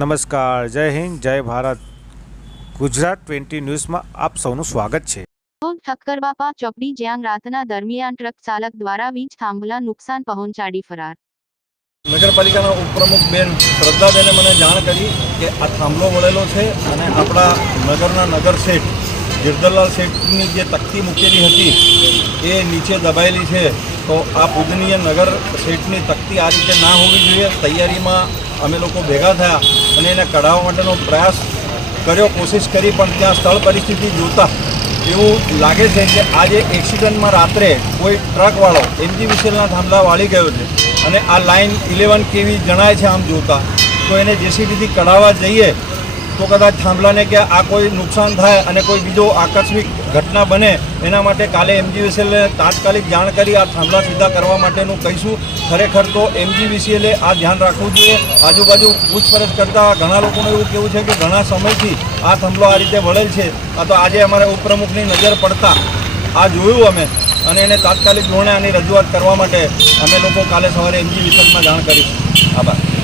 નમસ્કાર, જય હિન્દ, જય ભારત. ગુજરાત 20 ન્યૂઝમાં આપ સૌનું સ્વાગત છે. ઠક્કરબાપા ચોકડી જ્યાં રાતના દરમિયાન ટ્રક ચાલક દ્વારા વીજ થાંભલા નુકસાન પહોંચાડી ફરાર. નગરપાલિકાના ઉપપ્રમુખ બેન શ્રદ્ધાબેને મને જાણ કરી કે આ થાંભલો વળેલો છે અને આપણા નગરના નગર શેઠ ગિરધરલાલ શેઠની જે તકતી મૂકેલી હતી એ નીચે દબાયેલી છે. તો આ પૂજનીય નગર શેઠની તકતી આ રીતે ના હોવી જોઈએ. તૈયારીમાં અમે લોકો ભેગા થયા અને એને કઢાવવા માટેનો પ્રયાસ કર્યો, કોશિશ કરી, પણ ત્યાં સ્થળ પરિસ્થિતિ જોતા એવું લાગે છે કે આજે એક્સિડન્ટમાં રાત્રે કોઈ ટ્રકવાળો MGVCLના થાંભલા વાળી ગયો છે અને આ લાઇન 11 kV જણાય છે આમ જોતા. તો એને JCBથી કઢાવવા જઈએ તો કદાચ થાંભલાને કે આ કોઈ નુકસાન થાય અને કોઈ બીજો આકસ્મિક ઘટના બને એના માટે કાલે MGVCLને તાત્કાલિક જાણ કરી આ થાંભલા સીધા કરવા માટેનું કહીશું. ખરેખર તો MGVCLે આ ધ્યાન રાખવું જોઈએ. આજુબાજુ પૂછપરછ કરતાં ઘણા લોકોનું એવું કહેવું છે કે ઘણા સમયથી આ થાંભલો આ રીતે વળેલ છે. આ તો આજે અમારા ઉપપ્રમુખની નજર પડતા આ જોયું અમે અને એને તાત્કાલિક ધોરણે આની રજૂઆત કરવા માટે અમે લોકો કાલે સવારે MGVCLમાં જાણ કરીશું. આભાર.